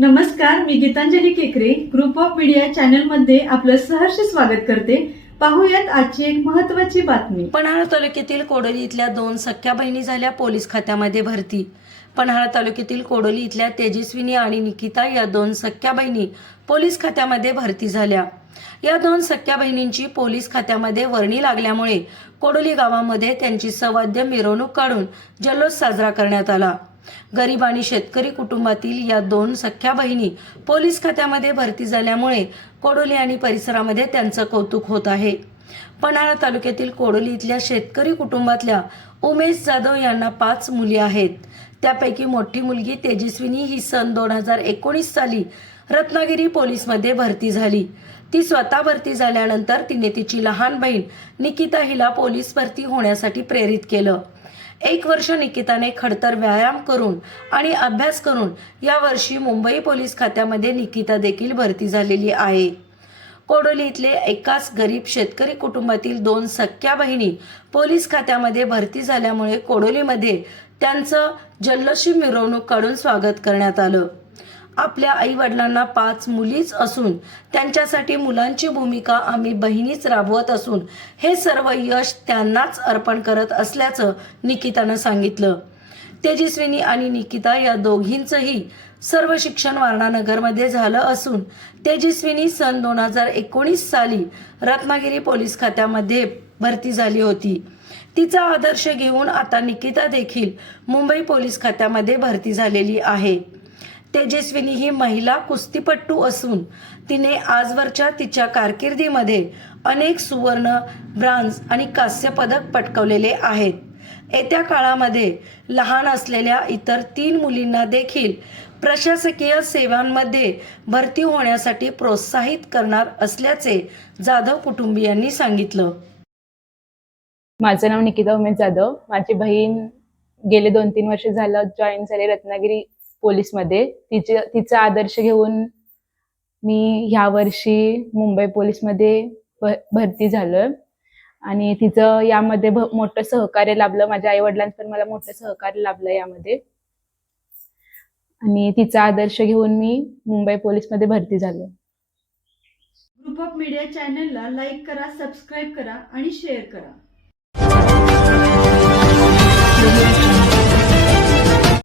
नमस्कार मी गीतांजली केकरे. Group of media चॅनलमध्ये आपलं सहर्ष स्वागत करते. पाहूयात आजची एक महत्वाची बातमी. पन्हाळा तालुक्यातील कोडोली इथल्या दोन सख्या बहिणी झाल्या पोलीस खात्यामध्ये भरती. पन्हाळा तालुक्यातील कोडोली इथल्या तेजस्विनी आणि निकिता या दोन सख्या बहिणी पोलीस खात्यामध्ये भरती झाल्या. या दोन सख्या बहिणींची पोलीस खात्यामध्ये वर्णी लागल्यामुळे कोडोली गावामध्ये त्यांची सवाद्य मिरवणूक काढून जल्लोष साजरा करण्यात आला. गरीब आणि शेतकरी कुटुंबातील या दोन सख्या बहिणी पोलीस खात्यामध्ये भरती झाल्यामुळे कोडोली आणि परिसरामध्ये त्यांचं कौतुक होत आहे. पन्हाळा तालुक्यातील कोडोली इथल्या शेतकरी कुटुंबातल्या उमेश जाधव यांना पाच मुली आहेत. त्यापैकी मोठी मुलगी तेजस्विनी ही सन दोन हजार एकोणीस साली रत्नागिरी पोलीसमध्ये भरती झाली. ती स्वतः भरती झाल्यानंतर तिने तिची लहान बहीण निकिता हिला पोलीस भरती होण्यासाठी प्रेरित केलं. एक वर्ष निकिताने खडतर व्यायाम करून आणि अभ्यास करून या वर्षी मुंबई पोलीस खात्यामध्ये निकिता देखील भरती झालेली आहे. कोडोली इथले एकाच गरीब शेतकरी कुटुंबातील दोन सख्या बहिणी पोलीस खात्यामध्ये भरती झाल्यामुळे कोडोलीमध्ये त्यांचं जल्लोषी मिरवणूक काढून स्वागत करण्यात आलं. आपल्या आई वडिलांना पाच मुलीच असून त्यांच्यासाठी मुलांची भूमिका आम्ही बहिणीच राबवत असून हे सर्व यश त्यांनाच अर्पण करत असल्याचं निकितानं सांगितलं. तेजस्विनी आणि निकिता या दोघींचंही सर्व शिक्षण वारणानगरमध्ये झालं असून तेजस्विनी सन दोन हजार एकोणीस साली रत्नागिरी पोलीस खात्यामध्ये भरती झाली होती. तिचा आदर्श घेऊन आता निकिता देखील मुंबई पोलीस खात्यामध्ये भरती झालेली आहे. तेजस्विनी ही महिला कुस्तीपट्टू असून तिने आजवरच्या तिच्या कारकिर्दीमध्ये अनेक सुवर्ण ब्रांज आणि कांस्य पदक पटकवलेले आहेत. येत्या काळामध्ये लहान असलेल्या इतर तीन मुलींना देखील प्रशासकीय सेवांमध्ये भरती होण्यासाठी प्रोत्साहित करणार असल्याचे जाधव कुटुंबियांनी सांगितलं. माझं नाव निकिता उमेश जाधव. माझी बहीण गेले दोन तीन वर्ष झालं जॉईन झाले रत्नागिरी पोलीसमध्ये तिचे तिचा आदर्श घेऊन मी ह्या वर्षी मुंबई पोलीसमध्ये भरती झालोय. आणि तिचं यामध्ये मोठं सहकार्य लाभलं. माझ्या आई वडिलांचं पण मला मोठं सहकार्य लाभलं यामध्ये. आणि तिचा आदर्श घेऊन मी मुंबई पोलीसमध्ये भरती झालो ग्रुप ऑफ मीडिया चॅनलला लाईक करा सबस्क्राईब करा आणि शेअर करा. 有没有